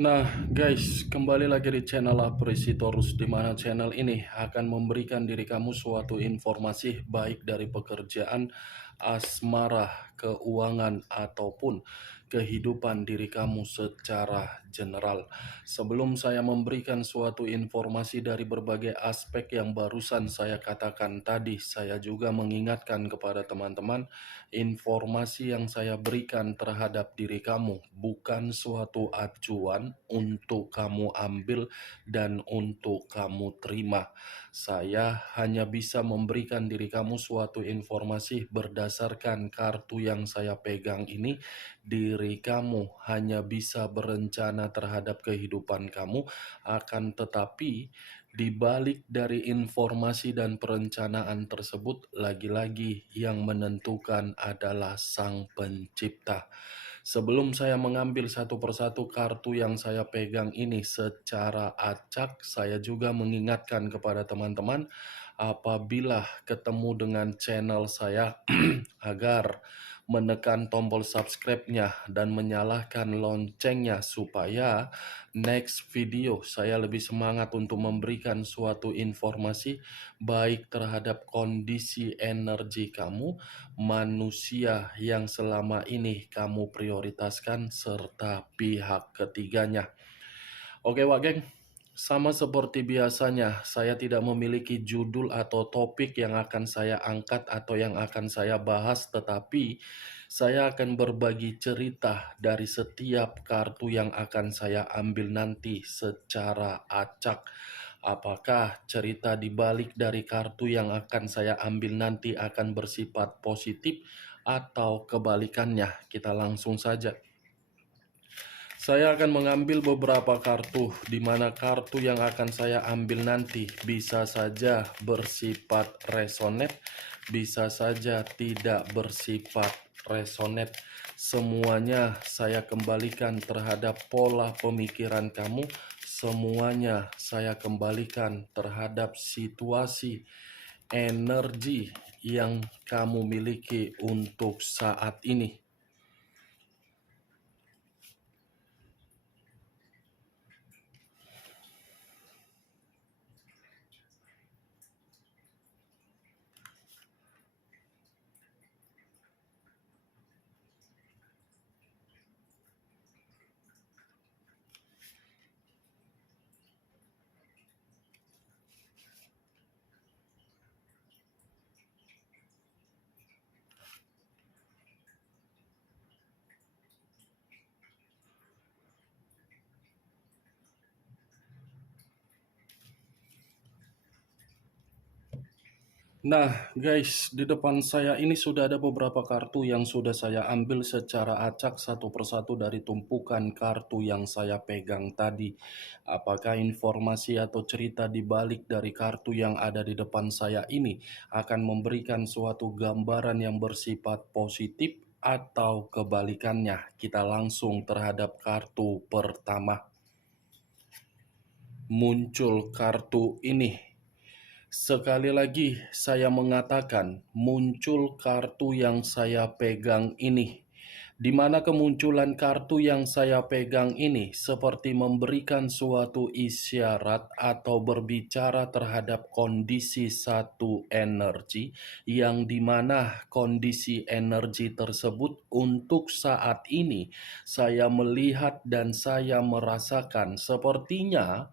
Nah, guys, kembali lagi di channel Apresitorus, di mana channel ini akan memberikan diri kamu suatu informasi baik dari pekerjaan, asmara, keuangan, ataupun kehidupan diri kamu secara general. Sebelum saya memberikan suatu informasi dari berbagai aspek yang barusan saya katakan tadi, saya juga mengingatkan kepada teman-teman, informasi yang saya berikan terhadap diri kamu bukan suatu acuan untuk kamu ambil dan untuk kamu terima. Saya hanya bisa memberikan diri kamu suatu informasi berdasarkan kartu yang saya pegang ini. Diri kamu hanya bisa berencana terhadap kehidupan kamu, akan tetapi di balik dari informasi dan perencanaan tersebut, lagi-lagi yang menentukan adalah Sang Pencipta. Sebelum saya mengambil satu persatu kartu yang saya pegang ini secara acak, saya juga mengingatkan kepada teman-teman apabila ketemu dengan channel saya agar menekan tombol subscribe-nya dan menyalakan loncengnya supaya next video saya lebih semangat untuk memberikan suatu informasi baik terhadap kondisi energi kamu, manusia yang selama ini kamu prioritaskan, serta pihak ketiganya. Oke Wak Geng, sama seperti biasanya, saya tidak memiliki judul atau topik yang akan saya angkat atau yang akan saya bahas, tetapi saya akan berbagi cerita dari setiap kartu yang akan saya ambil nanti secara acak. Apakah cerita di balik dari kartu yang akan saya ambil nanti akan bersifat positif atau kebalikannya? Kita langsung saja. Saya akan mengambil beberapa kartu, di mana kartu yang akan saya ambil nanti bisa saja bersifat resonate, bisa saja tidak bersifat resonate. Semuanya saya kembalikan terhadap pola pemikiran kamu, semuanya saya kembalikan terhadap situasi energi yang kamu miliki untuk saat ini. Nah, guys, di depan saya ini sudah ada beberapa kartu yang sudah saya ambil secara acak satu persatu dari tumpukan kartu yang saya pegang tadi. Apakah informasi atau cerita di balik dari kartu yang ada di depan saya ini akan memberikan suatu gambaran yang bersifat positif atau kebalikannya? Kita langsung terhadap kartu pertama. Muncul kartu ini. Sekali lagi saya mengatakan, muncul kartu yang saya pegang ini. Di mana kemunculan kartu yang saya pegang ini seperti memberikan suatu isyarat atau berbicara terhadap kondisi satu energi, yang dimana kondisi energi tersebut untuk saat ini saya melihat dan saya merasakan sepertinya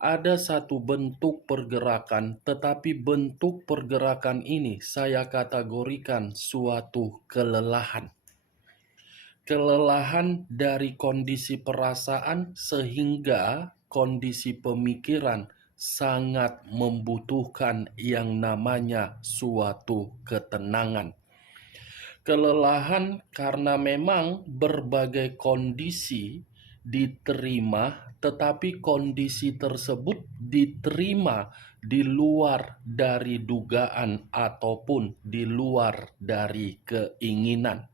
ada satu bentuk pergerakan, tetapi bentuk pergerakan ini saya kategorikan suatu kelelahan. Kelelahan dari kondisi perasaan sehingga kondisi pemikiran sangat membutuhkan yang namanya suatu ketenangan. Kelelahan karena memang berbagai kondisi diterima, tetapi kondisi tersebut diterima di luar dari dugaan ataupun di luar dari keinginan.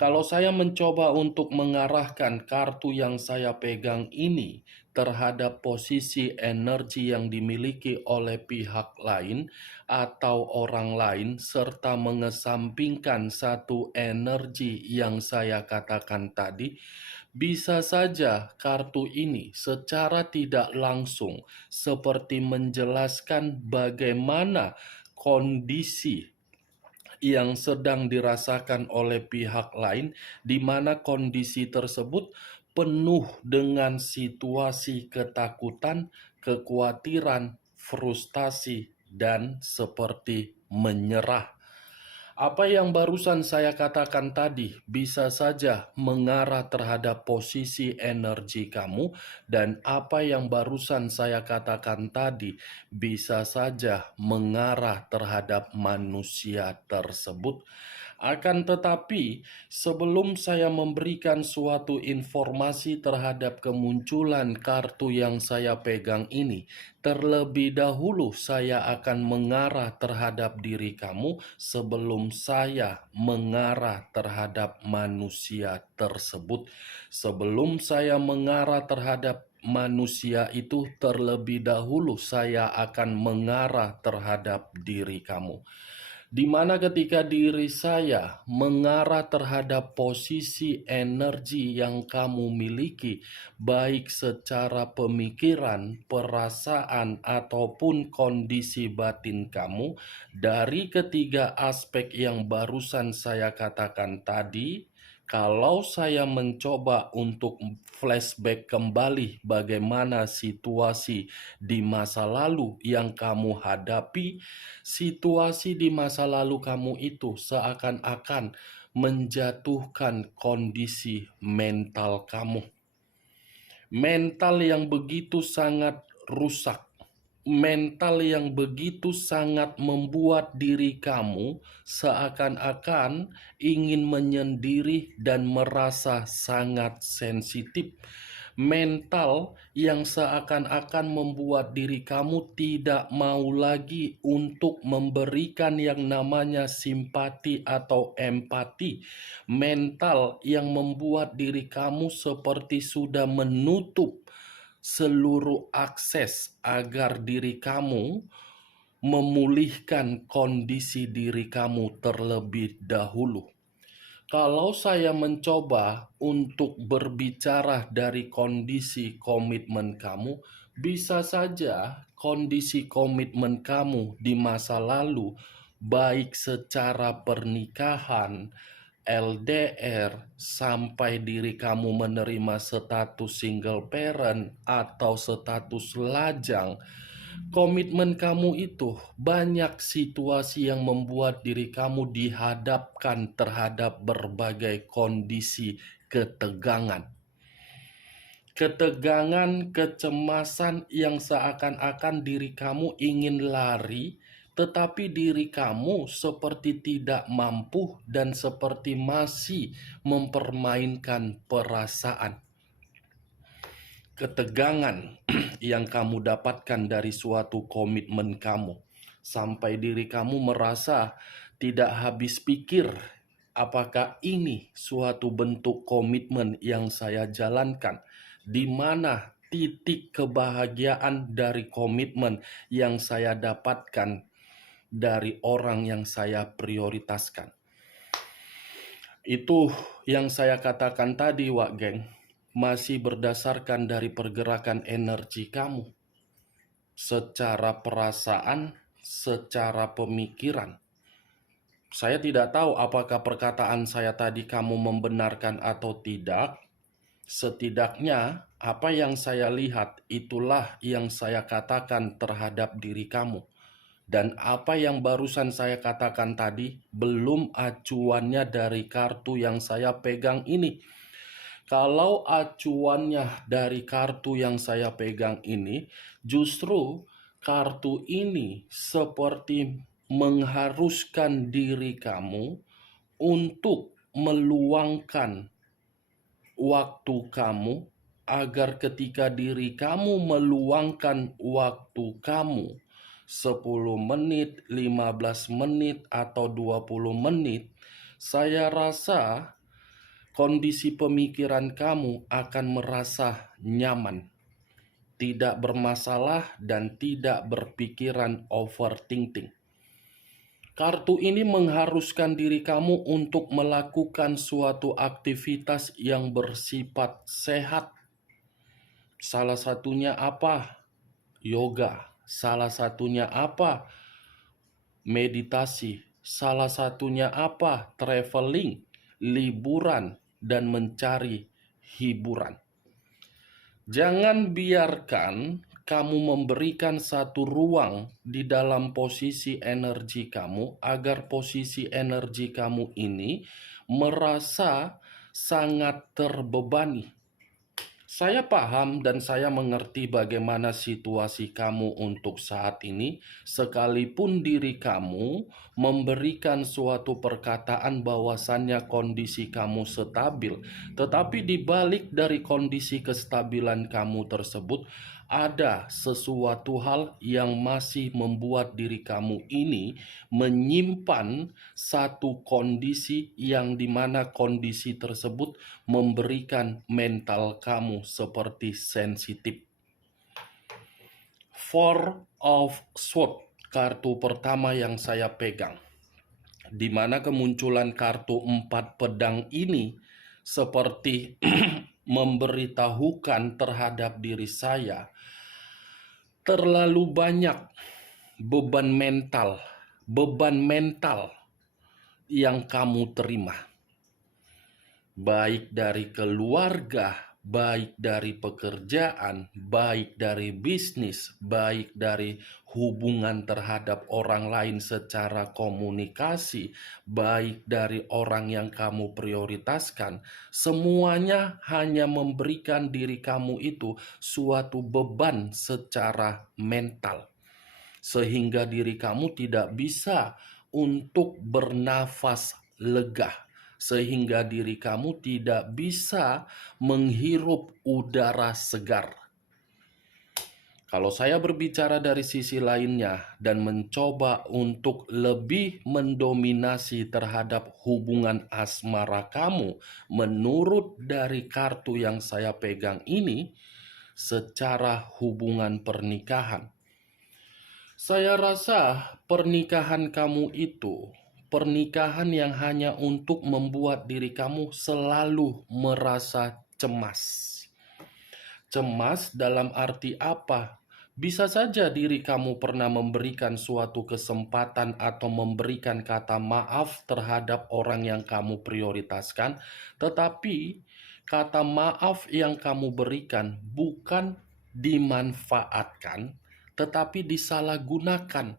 Kalau saya mencoba untuk mengarahkan kartu yang saya pegang ini terhadap posisi energi yang dimiliki oleh pihak lain atau orang lain, serta mengesampingkan satu energi yang saya katakan tadi, bisa saja kartu ini secara tidak langsung seperti menjelaskan bagaimana kondisi yang sedang dirasakan oleh pihak lain, di mana kondisi tersebut penuh dengan situasi ketakutan, kekhawatiran, frustasi, dan seperti menyerah. Apa yang barusan saya katakan tadi bisa saja mengarah terhadap posisi energi kamu, dan apa yang barusan saya katakan tadi bisa saja mengarah terhadap manusia tersebut. Akan tetapi, sebelum saya memberikan suatu informasi terhadap kemunculan kartu yang saya pegang ini, terlebih dahulu saya akan mengarah terhadap diri kamu sebelum saya mengarah terhadap manusia tersebut. Sebelum saya mengarah terhadap manusia itu, terlebih dahulu saya akan mengarah terhadap diri kamu, di mana ketika diri saya mengarah terhadap posisi energi yang kamu miliki, baik secara pemikiran, perasaan, ataupun kondisi batin kamu, dari ketiga aspek yang barusan saya katakan tadi, kalau saya mencoba untuk flashback kembali bagaimana situasi di masa lalu yang kamu hadapi, situasi di masa lalu kamu itu seakan-akan menjatuhkan kondisi mental kamu. Mental yang begitu sangat rusak, mental yang begitu sangat membuat diri kamu seakan-akan ingin menyendiri dan merasa sangat sensitif. Mental yang seakan-akan membuat diri kamu tidak mau lagi untuk memberikan yang namanya simpati atau empati. Mental yang membuat diri kamu seperti sudah menutup seluruh akses agar diri kamu memulihkan kondisi diri kamu terlebih dahulu. Kalau saya mencoba untuk berbicara dari kondisi komitmen kamu, bisa saja kondisi komitmen kamu di masa lalu, baik secara pernikahan, LDR, sampai diri kamu menerima status single parent atau status lajang, komitmen kamu itu banyak situasi yang membuat diri kamu dihadapkan terhadap berbagai kondisi ketegangan. Ketegangan, kecemasan yang seakan-akan diri kamu ingin lari, tetapi diri kamu seperti tidak mampu dan seperti masih mempermainkan perasaan. Ketegangan yang kamu dapatkan dari suatu komitmen kamu, sampai diri kamu merasa tidak habis pikir, apakah ini suatu bentuk komitmen yang saya jalankan, di mana titik kebahagiaan dari komitmen yang saya dapatkan dari orang yang saya prioritaskan. Itu yang saya katakan tadi, Wak Geng, masih berdasarkan dari pergerakan energi kamu, secara perasaan, secara pemikiran. Saya tidak tahu apakah perkataan saya tadi kamu membenarkan atau tidak. Setidaknya apa yang saya lihat itulah yang saya katakan terhadap diri kamu. Dan apa yang barusan saya katakan tadi belum acuannya dari kartu yang saya pegang ini. Kalau acuannya dari kartu yang saya pegang ini, justru kartu ini seperti mengharuskan diri kamu untuk meluangkan waktu kamu, agar ketika diri kamu meluangkan waktu kamu 10 menit, 15 menit, atau 20 menit, saya rasa kondisi pemikiran kamu akan merasa nyaman. tidak bermasalah, dan tidak berpikiran overthinking. Kartu ini mengharuskan diri kamu untuk melakukan suatu aktivitas yang bersifat sehat. Salah satunya apa? Yoga. Salah satunya apa? Meditasi. Salah satunya apa? Traveling, liburan, dan mencari hiburan. Jangan biarkan kamu memberikan satu ruang di dalam posisi energi kamu agar posisi energi kamu ini merasa sangat terbebani. Saya paham dan saya mengerti bagaimana situasi kamu untuk saat ini, sekalipun diri kamu memberikan suatu perkataan bahwasannya kondisi kamu stabil, tetapi di balik dari kondisi kestabilan kamu tersebut, ada sesuatu hal yang masih membuat diri kamu ini menyimpan satu kondisi yang dimana kondisi tersebut memberikan mental kamu seperti sensitif. Four of Swords, kartu pertama yang saya pegang, di mana kemunculan kartu 4 pedang ini seperti memberitahukan terhadap diri saya terlalu banyak beban mental yang kamu terima, baik dari keluarga, baik dari pekerjaan, baik dari bisnis, baik dari hubungan terhadap orang lain secara komunikasi, baik dari orang yang kamu prioritaskan. Semuanya hanya memberikan diri kamu itu suatu beban secara mental, sehingga diri kamu tidak bisa untuk bernafas lega, sehingga diri kamu tidak bisa menghirup udara segar. Kalau saya berbicara dari sisi lainnya dan mencoba untuk lebih mendominasi terhadap hubungan asmara kamu, menurut dari kartu yang saya pegang ini, secara hubungan pernikahan, saya rasa pernikahan kamu itu pernikahan yang hanya untuk membuat diri kamu selalu merasa cemas. Cemas dalam arti apa? Bisa saja diri kamu pernah memberikan suatu kesempatan atau memberikan kata maaf terhadap orang yang kamu prioritaskan, tetapi kata maaf yang kamu berikan bukan dimanfaatkan, tetapi disalahgunakan.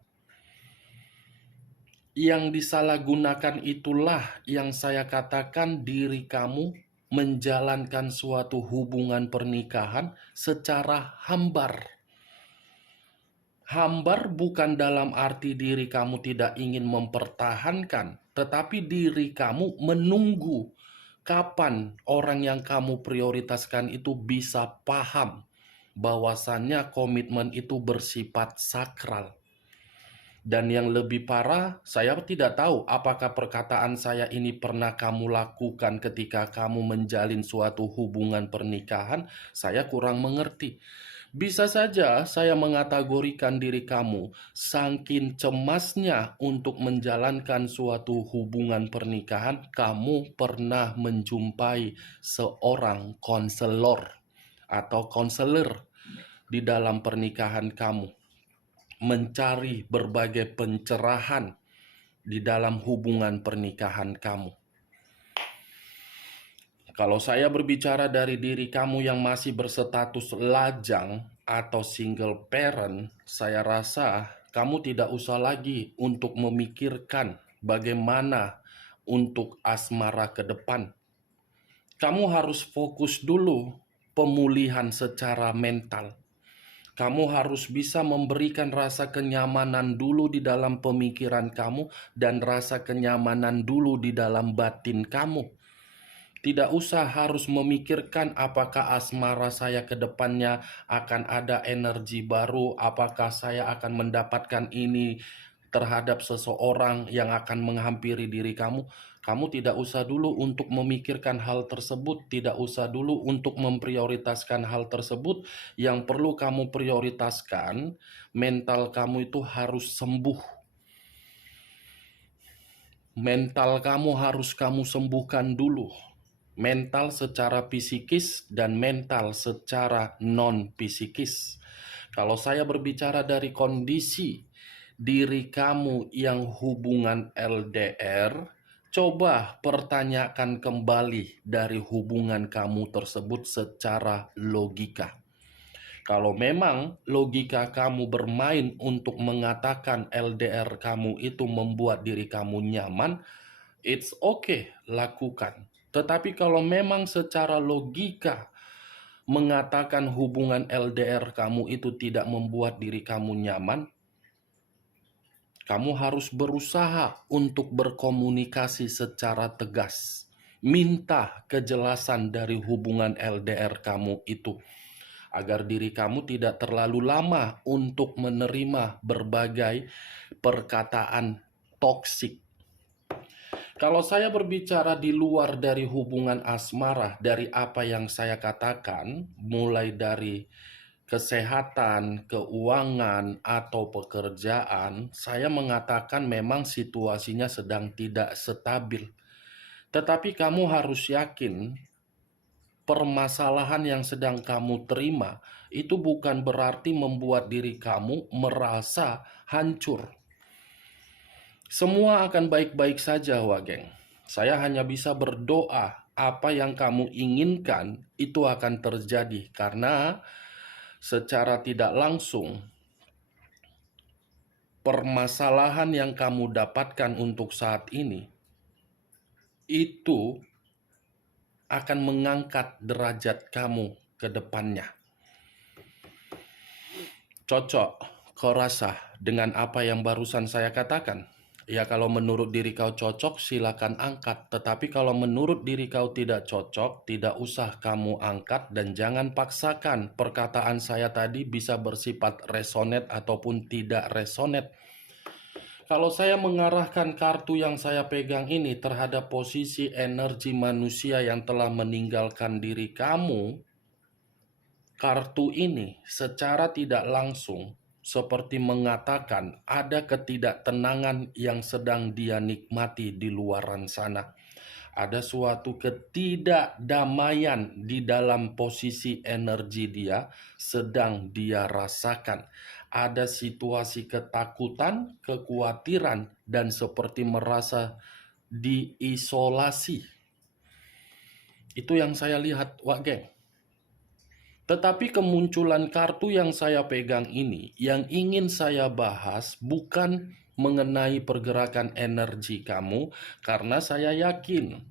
Yang disalahgunakan itulah yang saya katakan diri kamu menjalankan suatu hubungan pernikahan secara hambar. Hambar bukan dalam arti diri kamu tidak ingin mempertahankan, tetapi diri kamu menunggu kapan orang yang kamu prioritaskan itu bisa paham bahwasannya komitmen itu bersifat sakral. Dan yang lebih parah, saya tidak tahu apakah perkataan saya ini pernah kamu lakukan ketika kamu menjalin suatu hubungan pernikahan. Saya kurang mengerti. Bisa saja saya mengategorikan diri kamu saking cemasnya untuk menjalankan suatu hubungan pernikahan, kamu pernah menjumpai seorang konselor atau konselor di dalam pernikahan kamu, mencari berbagai pencerahan di dalam hubungan pernikahan kamu. Kalau saya berbicara dari diri kamu yang masih berstatus lajang atau single parent, saya rasa kamu tidak usah lagi untuk memikirkan bagaimana untuk asmara ke depan. Kamu harus fokus dulu pemulihan secara mental. Kamu harus bisa memberikan rasa kenyamanan dulu di dalam pemikiran kamu dan rasa kenyamanan dulu di dalam batin kamu. Tidak usah harus memikirkan apakah asmara saya ke depannya akan ada energi baru, apakah saya akan mendapatkan ini terhadap seseorang yang akan menghampiri diri kamu, kamu tidak usah dulu untuk memikirkan hal tersebut, tidak usah dulu untuk memprioritaskan hal tersebut. Yang perlu kamu prioritaskan, mental kamu itu harus sembuh. Mental kamu harus kamu sembuhkan dulu. Mental secara psikis dan mental secara non-psikis. Kalau saya berbicara dari kondisi diri kamu yang hubungan LDR, coba pertanyakan kembali dari hubungan kamu tersebut secara logika. Kalau memang logika kamu bermain untuk mengatakan LDR kamu itu membuat diri kamu nyaman, it's okay, lakukan. Tetapi kalau memang secara logika mengatakan hubungan LDR kamu itu tidak membuat diri kamu nyaman, kamu harus berusaha untuk berkomunikasi secara tegas. Minta kejelasan dari hubungan LDR kamu itu, agar diri kamu tidak terlalu lama untuk menerima berbagai perkataan toksik. Kalau saya berbicara di luar dari hubungan asmara, dari apa yang saya katakan, mulai dari kesehatan, keuangan, atau pekerjaan, saya mengatakan memang situasinya sedang tidak stabil. Tetapi kamu harus yakin permasalahan yang sedang kamu terima itu bukan berarti membuat diri kamu merasa hancur. Semua akan baik-baik saja, Wageng. Saya hanya bisa berdoa apa yang kamu inginkan itu akan terjadi, karena secara tidak langsung permasalahan yang kamu dapatkan untuk saat ini itu akan mengangkat derajat kamu ke depannya. Cocok kau rasa dengan apa yang barusan saya katakan? Ya, kalau menurut diri kau cocok, silakan angkat. Tetapi kalau menurut diri kau tidak cocok, tidak usah kamu angkat, dan jangan paksakan perkataan saya tadi bisa bersifat resonate ataupun tidak resonate. Kalau saya mengarahkan kartu yang saya pegang ini terhadap posisi energi manusia yang telah meninggalkan diri kamu, kartu ini secara tidak langsung seperti mengatakan ada ketidaktenangan yang sedang dia nikmati di luaran sana. Ada suatu ketidakdamaian di dalam posisi energi dia sedang dia rasakan. Ada situasi ketakutan, kekhawatiran, dan seperti merasa diisolasi. Itu yang saya lihat, Wak Geng. Tetapi kemunculan kartu yang saya pegang ini, yang ingin saya bahas bukan mengenai pergerakan energi kamu, karena saya yakin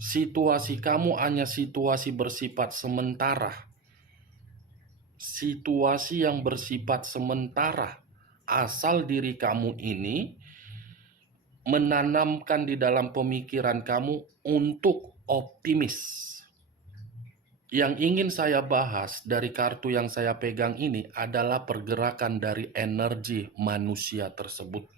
situasi kamu hanya situasi bersifat sementara. Situasi yang bersifat sementara, asal diri kamu ini menanamkan di dalam pemikiran kamu untuk optimis. Yang ingin saya bahas dari kartu yang saya pegang ini adalah pergerakan dari energi manusia tersebut.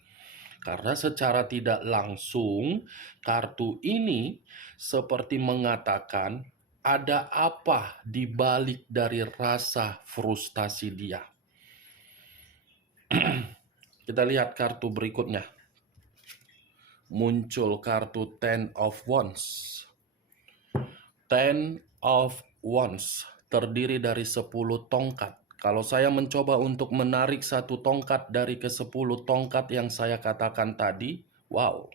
Karena secara tidak langsung, kartu ini seperti mengatakan ada apa di balik dari rasa frustasi dia. Kita lihat kartu berikutnya. Muncul kartu Ten of Wands. Ten of Wands terdiri dari 10 tongkat. Kalau saya mencoba untuk menarik satu tongkat dari ke-10 tongkat yang saya katakan tadi, wow.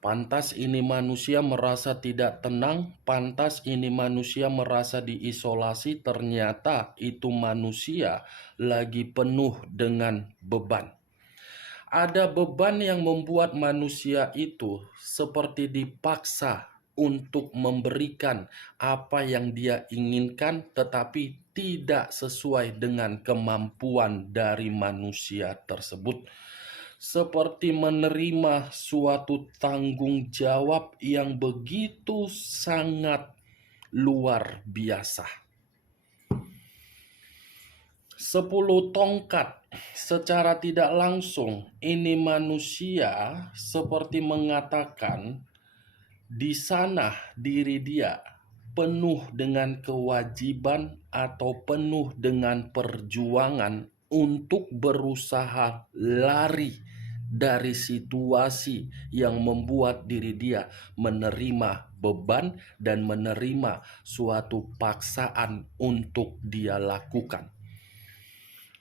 Pantas ini manusia merasa tidak tenang, pantas ini manusia merasa diisolasi, ternyata itu manusia lagi penuh dengan beban. Ada beban yang membuat manusia itu seperti dipaksa untuk memberikan apa yang dia inginkan, tetapi tidak sesuai dengan kemampuan dari manusia tersebut. Seperti menerima suatu tanggung jawab yang begitu sangat luar biasa. 10 tongkat. Secara tidak langsung, ini manusia seperti mengatakan di sana diri dia penuh dengan kewajiban atau penuh dengan perjuangan untuk berusaha lari dari situasi yang membuat diri dia menerima beban dan menerima suatu paksaan untuk dia lakukan.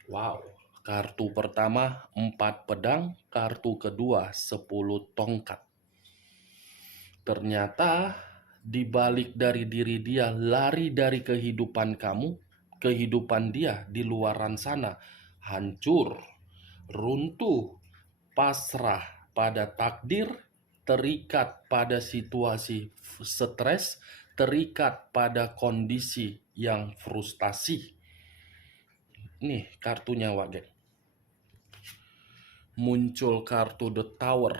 Wow, kartu pertama 4 pedang, kartu kedua 10 tongkat. Ternyata di balik dari diri dia lari dari kehidupan kamu, kehidupan dia di luaran sana hancur, runtuh, pasrah pada takdir, terikat pada situasi stres, terikat pada kondisi yang frustasi. Nih kartunya Wage. Muncul kartu The Tower.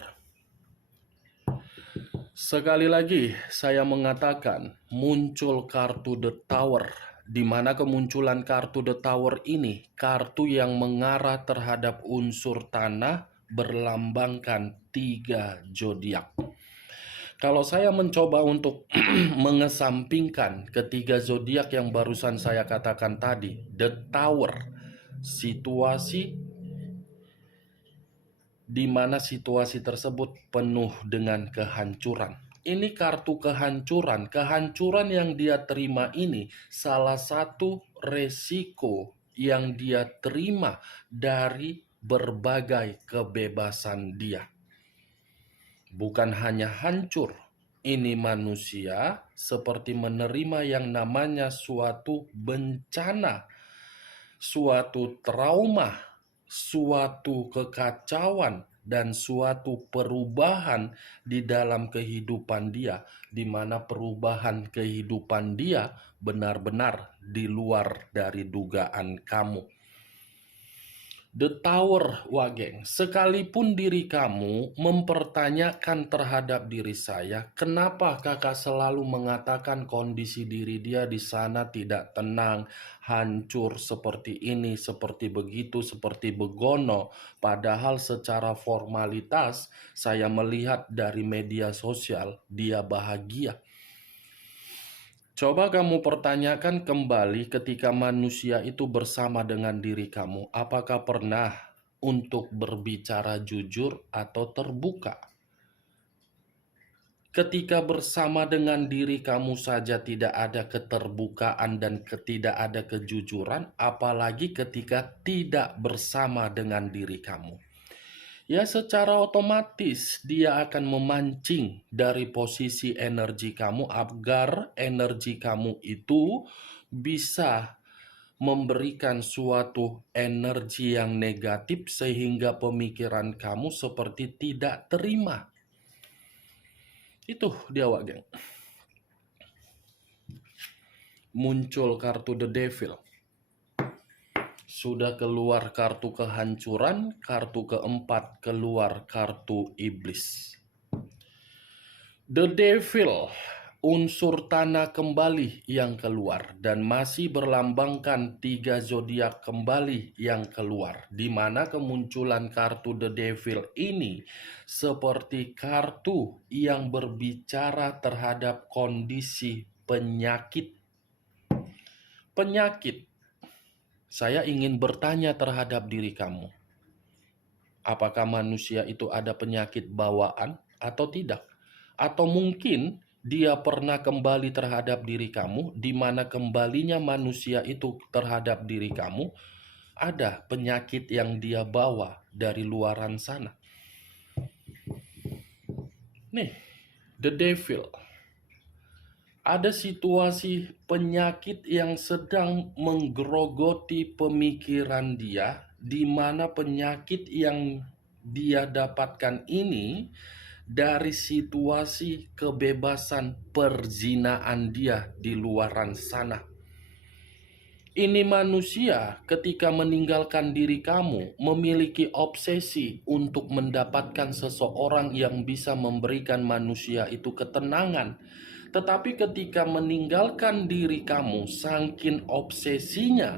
Sekali lagi saya mengatakan muncul kartu The Tower, di mana kemunculan kartu The Tower ini kartu yang mengarah terhadap unsur tanah berlambangkan 3 zodiak. Kalau saya mencoba untuk mengesampingkan ketiga zodiak yang barusan saya katakan tadi, The Tower, situasi di mana situasi tersebut penuh dengan kehancuran. Ini kartu kehancuran. Kehancuran yang dia terima ini salah satu resiko yang dia terima dari berbagai kebebasan dia. Bukan hanya hancur, ini manusia seperti menerima yang namanya suatu bencana, suatu trauma, suatu kekacauan, dan suatu perubahan di dalam kehidupan dia, di mana perubahan kehidupan dia benar-benar di luar dari dugaan kamu. The Tower, Wageng, sekalipun diri kamu mempertanyakan terhadap diri saya, kenapa kakak selalu mengatakan kondisi diri dia di sana tidak tenang, hancur seperti ini, seperti begitu, seperti begono, padahal secara formalitas saya melihat dari media sosial dia bahagia. Coba kamu pertanyakan kembali ketika manusia itu bersama dengan diri kamu, apakah pernah untuk berbicara jujur atau terbuka? Ketika bersama dengan diri kamu saja tidak ada keterbukaan dan tidak ada kejujuran, apalagi ketika tidak bersama dengan diri kamu. Ya, secara otomatis dia akan memancing dari posisi energi kamu agar energi kamu itu bisa memberikan suatu energi yang negatif sehingga pemikiran kamu seperti tidak terima. Itu dia, Wageng. Muncul kartu The Devil. Sudah keluar kartu kehancuran, kartu keempat keluar kartu iblis. The Devil, unsur tanah kembali yang keluar dan masih berlambangkan 3 zodiak kembali yang keluar, di mana kemunculan kartu The Devil ini seperti kartu yang berbicara terhadap kondisi penyakit. Penyakit. Saya ingin bertanya terhadap diri kamu. Apakah manusia itu ada penyakit bawaan atau tidak? Atau mungkin dia pernah kembali terhadap diri kamu, di mana kembalinya manusia itu terhadap diri kamu, ada penyakit yang dia bawa dari luaran sana. Nih, The Devil. Ada situasi penyakit yang sedang menggerogoti pemikiran dia, di mana penyakit yang dia dapatkan ini dari situasi kebebasan perzinaan dia di luaran sana. Ini manusia ketika meninggalkan diri kamu memiliki obsesi untuk mendapatkan seseorang yang bisa memberikan manusia itu ketenangan. Tetapi ketika meninggalkan diri kamu, saking obsesinya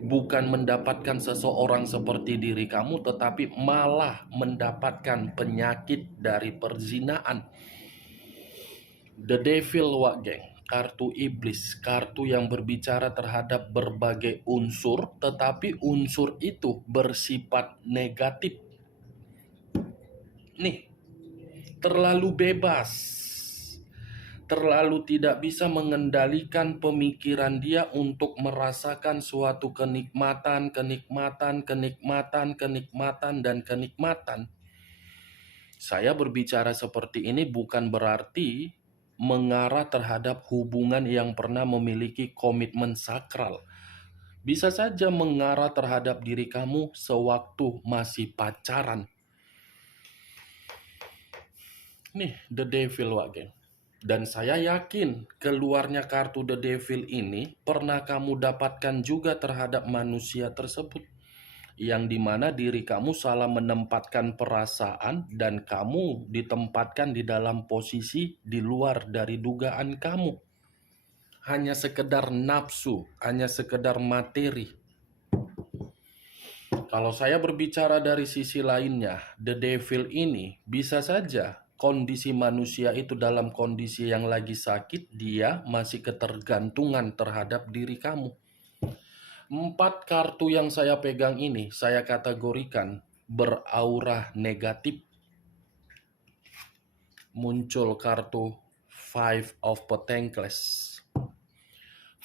bukan mendapatkan seseorang seperti diri kamu, tetapi malah mendapatkan penyakit dari perzinaan. The Devil, Wak Geng, kartu iblis, kartu yang berbicara terhadap berbagai unsur, tetapi unsur itu bersifat negatif. Nih, terlalu bebas, terlalu tidak bisa mengendalikan pemikiran dia untuk merasakan suatu kenikmatan, dan kenikmatan. Saya berbicara seperti ini bukan berarti mengarah terhadap hubungan yang pernah memiliki komitmen sakral. Bisa saja mengarah terhadap diri kamu sewaktu masih pacaran. Nih, The Devil, Wak Geng. Dan saya yakin keluarnya kartu The Devil ini pernah kamu dapatkan juga terhadap manusia tersebut, yang dimana diri kamu salah menempatkan perasaan dan kamu ditempatkan di dalam posisi di luar dari dugaan kamu. Hanya sekedar nafsu, hanya sekedar materi. Kalau saya berbicara dari sisi lainnya, The Devil ini bisa saja kondisi manusia itu dalam kondisi yang lagi sakit, dia masih ketergantungan terhadap diri kamu. 4 kartu yang saya pegang ini saya kategorikan beraura negatif. Muncul kartu Five of Pentacles.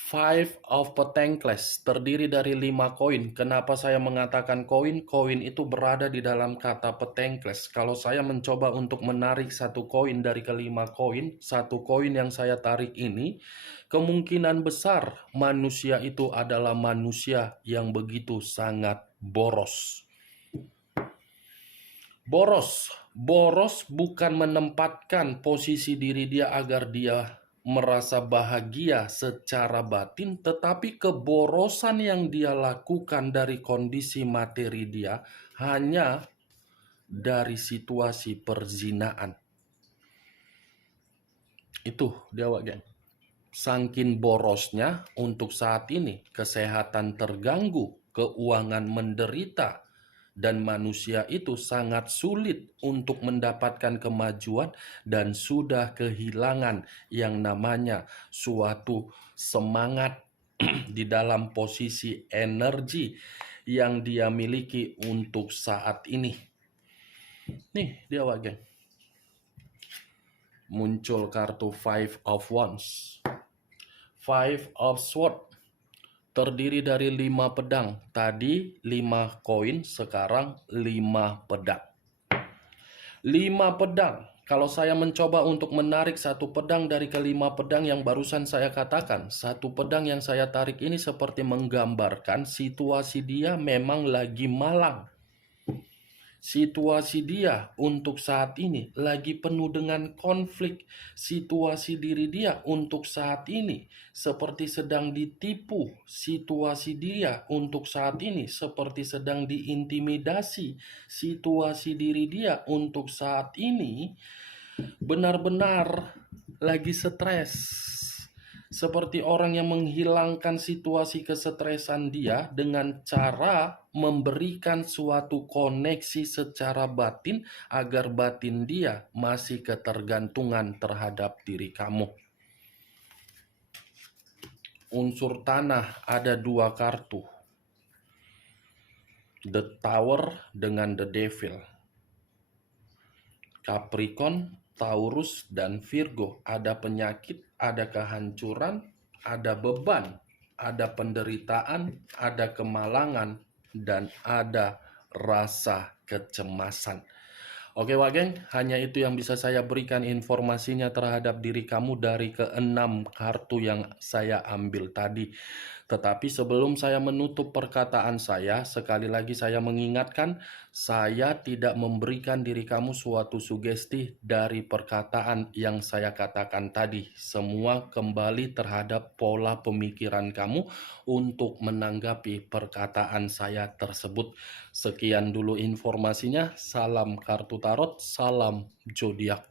Five of Pentacles terdiri dari 5 koin. Kenapa saya mengatakan koin? Koin itu berada di dalam kata Pentacles. Kalau saya mencoba untuk menarik satu koin dari kelima koin, satu koin yang saya tarik ini, kemungkinan besar manusia itu adalah manusia yang begitu sangat boros. Boros bukan menempatkan posisi diri dia agar dia merasa bahagia secara batin, tetapi keborosan yang dia lakukan dari kondisi materi dia hanya dari situasi perzinaan. Itu dia, Wak Geng. Saking borosnya untuk saat ini kesehatan terganggu, keuangan menderita, dan manusia itu sangat sulit untuk mendapatkan kemajuan dan sudah kehilangan yang namanya suatu semangat di dalam posisi energi yang dia miliki untuk saat ini. Nih dia, Wak Geng. Muncul kartu Five of Wands. Five of Swords terdiri dari 5 pedang. Tadi 5 koin, sekarang 5 pedang. 5 pedang. Kalau saya mencoba untuk menarik satu pedang dari kelima pedang yang barusan saya katakan, satu pedang yang saya tarik ini seperti menggambarkan situasi dia memang lagi malang. Situasi dia untuk saat ini lagi penuh dengan konflik. Situasi diri dia untuk saat ini seperti sedang ditipu. Situasi dia untuk saat ini seperti sedang diintimidasi. Situasi diri dia untuk saat ini benar-benar lagi stres. Seperti orang yang menghilangkan situasi kesetresan dia dengan cara memberikan suatu koneksi secara batin agar batin dia masih ketergantungan terhadap diri kamu. Unsur tanah ada 2 kartu. The Tower dengan The Devil. Capricorn, Taurus, dan Virgo. Ada penyakit, ada kehancuran, ada beban, ada penderitaan, ada kemalangan, dan ada rasa kecemasan. Oke, Wak Geng, hanya itu yang bisa saya berikan informasinya terhadap diri kamu dari ke-6 kartu yang saya ambil tadi. Tetapi sebelum saya menutup perkataan saya, sekali lagi saya mengingatkan, saya tidak memberikan diri kamu suatu sugesti dari perkataan yang saya katakan tadi. Semua kembali terhadap pola pemikiran kamu untuk menanggapi perkataan saya tersebut. Sekian dulu informasinya. Salam kartu tarot, salam zodiak.